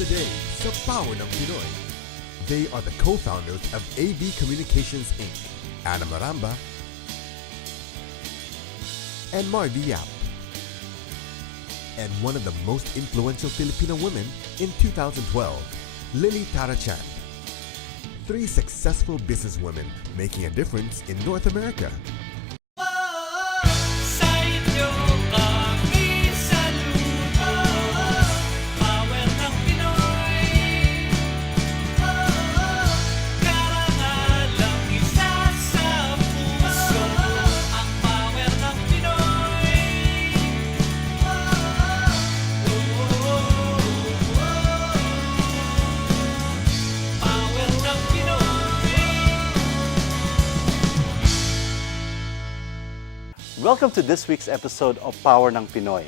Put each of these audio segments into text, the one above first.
Today, sa Power ng Pinoy. They are the co-founders of AB Communications Inc., Anna Maramba and Marvi. And one of the most influential Filipino women in 2012, Lily Tarachan. Three successful businesswomen making a difference in North America. Welcome to this week's episode of Power ng Pinoy.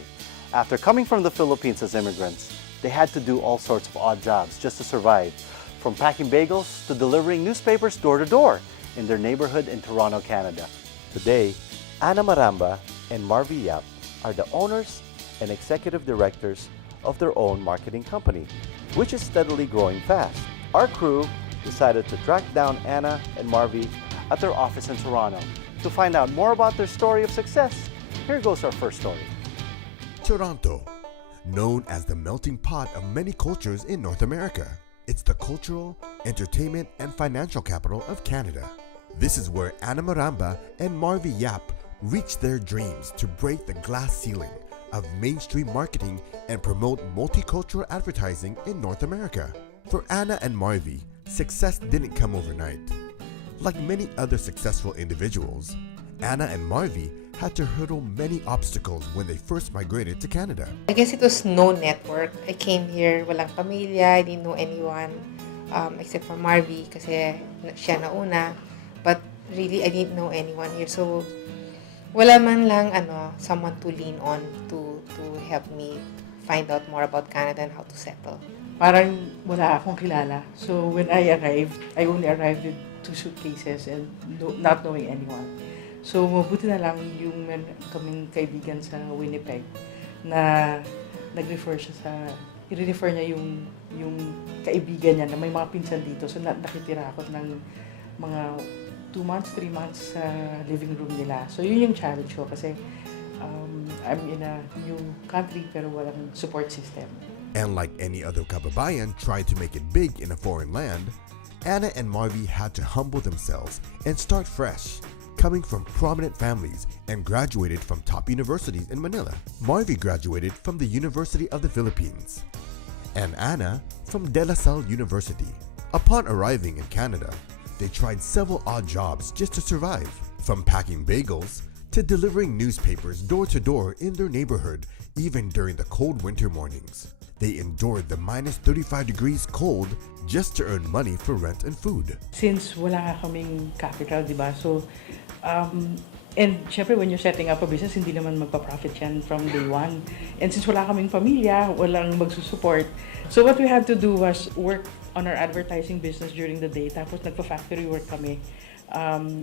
After coming from the Philippines as immigrants, they had to do all sorts of odd jobs just to survive, from packing bagels to delivering newspapers door to door in their neighborhood in Toronto, Canada. Today, Anna Maramba and Marvi are the owners and executive directors of their own marketing company, which is steadily growing fast. Our crew decided to track down Anna and Marvi at their office in Toronto. To find out more about their story of success, here goes our first story. Toronto, known as the melting pot of many cultures in North America. It's the cultural, entertainment, and financial capital of Canada. This is where Anna Maramba and Marvi reached their dreams to break the glass ceiling of mainstream marketing and promote multicultural advertising in North America. For Anna and Marvi, success didn't come overnight. Like many other successful individuals, Anna and Marvi had to hurdle many obstacles when they first migrated to Canada. I guess it was no network. I came here, walang pamilya, I didn't know anyone except for Marvi kasi siya nauna. But really, I didn't know anyone here. So, wala man lang someone to lean on to help me find out more about Canada and how to settle. Parang wala akong kilala. So, when I arrived, I only arrived with 2 suitcases and not knowing anyone. So, mabuti na lang yung kaming kaibigan sa Winnipeg na nag-refer niya yung kaibigan niya na may mga pinsan dito. So, nakitira ako ng mga 2 months, 3 months sa living room nila. So, yun yung challenge ko kasi I'm in a new country pero walang support system. And like any other kababayan trying to make it big in a foreign land, Anna and Marvi had to humble themselves and start fresh, coming from prominent families and graduated from top universities in Manila. Marvi graduated from the University of the Philippines, and Anna from De La Salle University. Upon arriving in Canada, they tried several odd jobs just to survive, from packing bagels to delivering newspapers door to door in their neighborhood, even during the cold winter mornings. They endured the minus 35 degrees cold just to earn money for rent and food. Since wala nga kaming capital, di ba? So, and syempre when you're setting up a business, hindi naman magpa-profit yan from day one. And since wala kaming pamilya, walang magsusupport. So what we had to do was work on our advertising business during the day. Tapos nagpa-factory work kami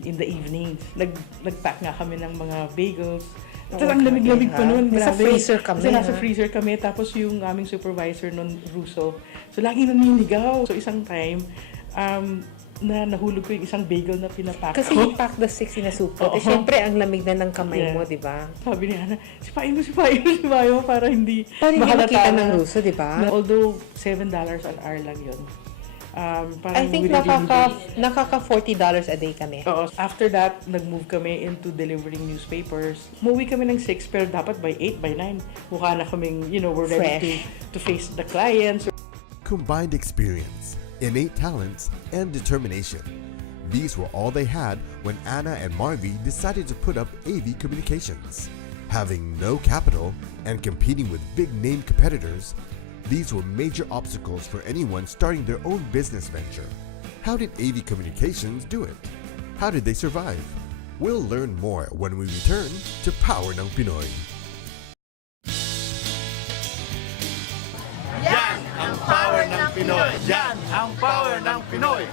in the evenings. Nag-pack nga kami ng mga bagels. Tapos ang lamig-lamig pa noon. Nasa freezer kami. Kasi nasa freezer kami. Tapos yung aming supervisor noon, Russo. So lagi naniligaw. So isang time, nahulog ko yung isang bagel na pinapack ko. Kasi you pack the 6 in a supot. Eh, syempre, ang lamig na ng kamay mo, di ba? Sabi ni Ana, sipain mo para hindi Para hindi mahalata makita ng Russo, di ba? Although, $7 an hour lang yun. I think nakaka $40 a day kami. Oo. After that, nag-move kami into delivering newspapers. Umuwi kami ng 6, pero dapat by 8, by 9, mukha na kaming, we're ready to face the clients. Combined experience, innate talents, and determination. These were all they had when Anna and Marvi decided to put up AV Communications. Having no capital and competing with big-name competitors, these were major obstacles for anyone starting their own business venture. How did AV Communications do it? How did they survive? We'll learn more when we return to Power ng Pinoy. Yan ang Power ng Pinoy! Yan ang Power ng Pinoy!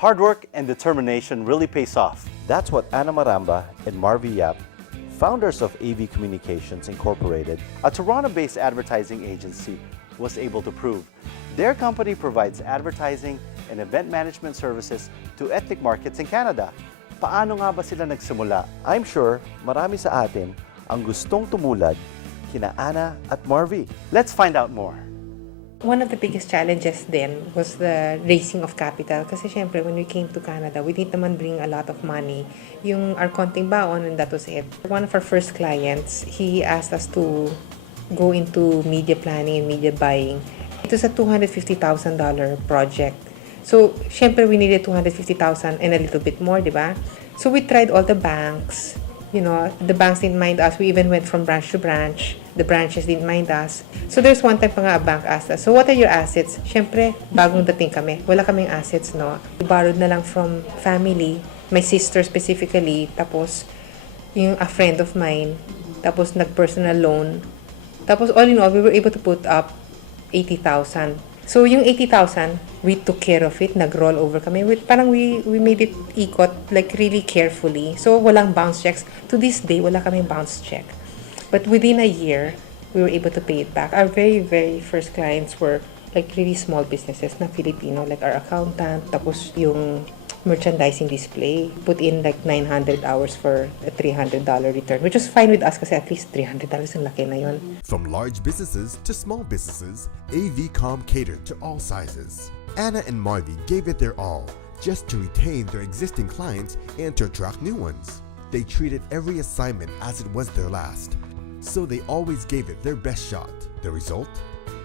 Hard work and determination really pays off. That's what Anna Maramba and Marvi founders of AV Communications Incorporated, a Toronto-based advertising agency, was able to prove. Their company provides advertising and event management services to ethnic markets in Canada. Paano nga ba sila nagsimula? I'm sure marami sa atin ang gustong tumulad kina Ana at Marvi. Let's find out more. One of the biggest challenges then was the raising of capital. Kasi syempre, when we came to Canada, we didn't naman bring a lot of money. Yung our konting baon, and that was it. One of our first clients, he asked us to go into media planning and media buying. It was a $250,000 project. So, syempre, we needed $250,000 and a little bit more, di ba? So, we tried all the banks. You know, the banks didn't mind us. We even went from branch to branch. The branches didn't mind us. So, there's one time pa nga a bank asked us, so what are your assets? Syempre, bagong dating kami. Wala kaming assets, no? We borrowed na lang from family, my sister specifically, tapos yung a friend of mine, tapos nag-personal loan. Tapos, all in all, we were able to put up 80,000. So, yung 80,000, we took care of it. Nag-roll over kami. Parang we made it ikot, like really carefully. So, walang bounce checks. To this day, wala kaming bounce check. But within a year, we were able to pay it back. Our very, very first clients were like really small businesses na Filipino, like our accountant, tapos yung merchandising display. Put in like 900 hours for a $300 return, which was fine with us kasi at least $300 ang laki na yun. From large businesses to small businesses, AVCom catered to all sizes. Ana and Marvi gave it their all just to retain their existing clients and to attract new ones. They treated every assignment as it was their last, so they always gave it their best shot. The result?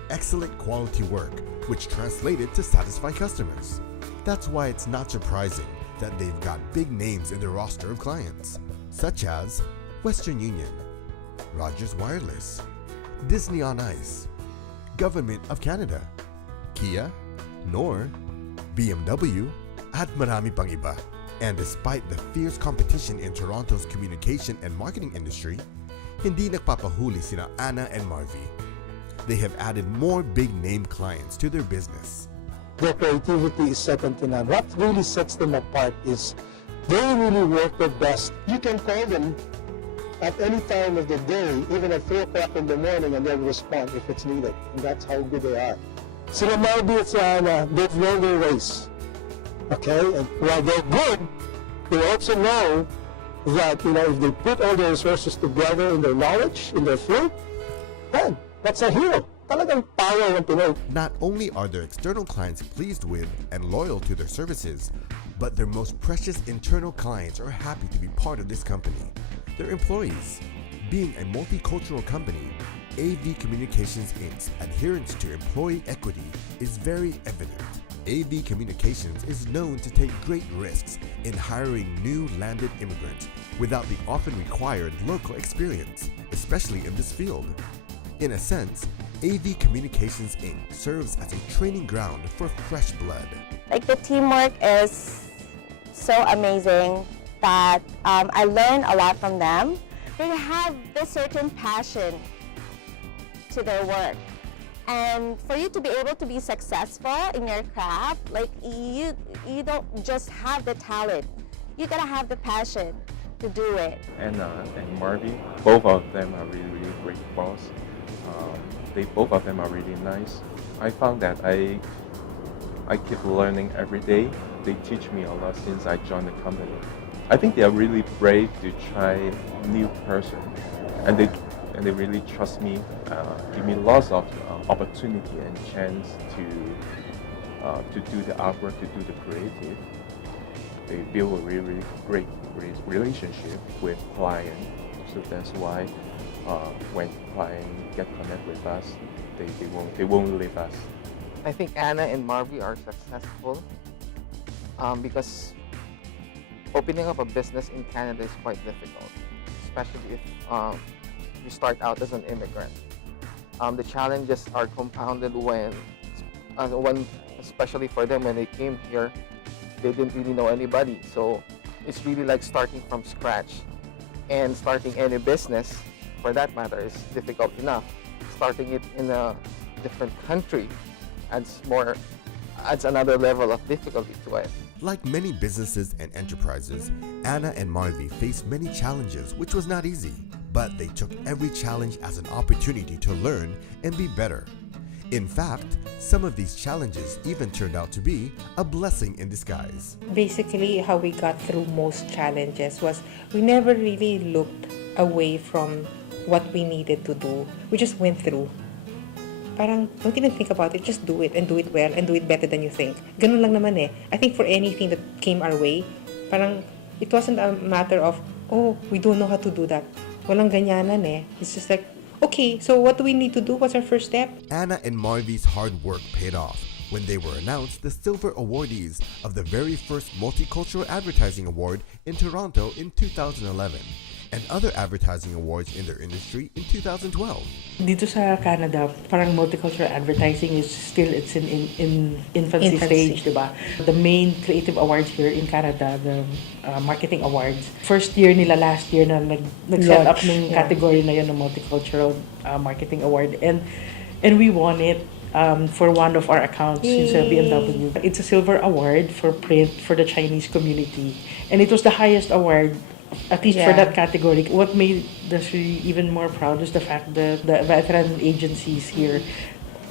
Excellent quality work, which translated to satisfy customers. That's why it's not surprising that they've got big names in their roster of clients, such as Western Union, Rogers Wireless, Disney on Ice, Government of Canada, Kia, Knorr, BMW, at marami pang iba. And despite the fierce competition in Toronto's communication and marketing industry, hindi nagpapahuli sina Ana and Marvi. They have added more big-name clients to their business. Their creativity is second to none. What really sets them apart is they really work their best. You can call them at any time of the day, even at 3 o'clock in the morning, and they'll respond if it's needed. And that's how good they are. Sila Marvi at Ana, they've learned their race. Okay? And while they're good, they also know that, if they put all their resources together in their knowledge, in their field, then that's a hero. Talagang power ng Pinoy. Not only are their external clients pleased with and loyal to their services, but their most precious internal clients are happy to be part of this company. Their employees. Being a multicultural company, AV Communications Inc.'s adherence to employee equity is very evident. AV Communications is known to take great risks in hiring new landed immigrants without the often required local experience, especially in this field. In a sense, AV Communications Inc. serves as a training ground for fresh blood. Like the teamwork is so amazing that I learn a lot from them. They have this certain passion to their work. And for you to be able to be successful in your craft, like you don't just have the talent. You gotta have the passion to do it. Anna and Marvi, both of them are really, really great boss. Both of them are really nice. I found that I keep learning every day. They teach me a lot since I joined the company. I think they are really brave to try new person, and they really trust me, give me lots of opportunity and chance to do the artwork, to do the creative. They build a really great relationship with client, so that's why when client get connect with us, they won't leave us. I think Ana and Marvi are successful because opening up a business in Canada is quite difficult, especially if you start out as an immigrant. The challenges are compounded when, especially for them, when they came here, they didn't really know anybody. So it's really like starting from scratch. And starting any business, for that matter, is difficult enough. Starting it in a different country adds another level of difficulty to it. Like many businesses and enterprises, Ana and Marvi faced many challenges, which was not easy, but they took every challenge as an opportunity to learn and be better. In fact, some of these challenges even turned out to be a blessing in disguise. Basically, how we got through most challenges was we never really looked away from what we needed to do. We just went through. Parang, don't even think about it, just do it and do it well and do it better than you think. Ganun lang naman eh. I think for anything that came our way, parang it wasn't a matter of, oh, we don't know how to do that. Walang ganyanan eh. It's just like, okay, so what do we need to do? What's our first step? Anna and Marvi's hard work paid off when they were announced the silver awardees of the very first Multicultural Advertising Award in Toronto in 2011 and other advertising awards in their industry in 2012. Dito sa Canada, parang multicultural advertising is still it's in infancy stage, di ba? The main creative awards here in Canada, the marketing awards. First year nila last year na nag-set up ng category na yun ng multicultural marketing award and we won it for one of our accounts sa BMW. It's a silver award for print for the Chinese community and it was the highest award at least for that category. What made us really even more proud is the fact that the veteran agencies here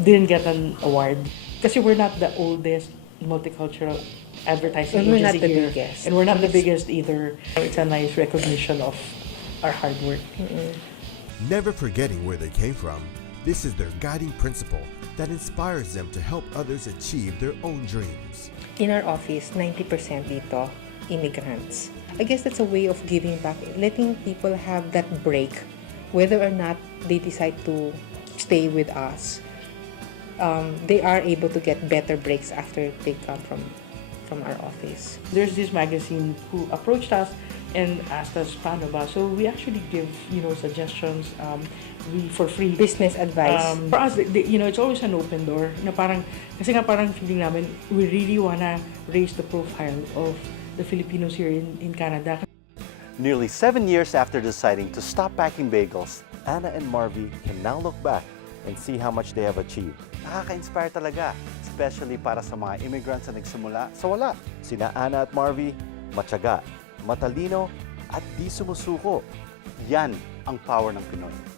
didn't get an award. Kasi we're not the oldest multicultural advertising And we're agency not the here. biggest. And we're not the biggest either. It's a nice recognition of our hard work. Never forgetting where they came from, this is their guiding principle that inspires them to help others achieve their own dreams. In our office, 90% dito, immigrants. I guess that's a way of giving back, letting people have that break, whether or not they decide to stay with us. They are able to get better breaks after they come from our office. There's this magazine who approached us and asked us paano ba. So we actually give suggestions for free. Business advice. For us, it's always an open door. Na parang kasi nga parang feeling namin we really wanna raise the profile of the Filipinos here in Canada. Nearly 7 years after deciding to stop packing bagels, Anna and Marvi can now look back and see how much they have achieved. Nakaka-inspire talaga, especially para sa mga immigrants na nagsimula sa wala. Sina Anna at Marvi, matyaga, matalino, at di sumusuko. Yan ang power ng Pinoy.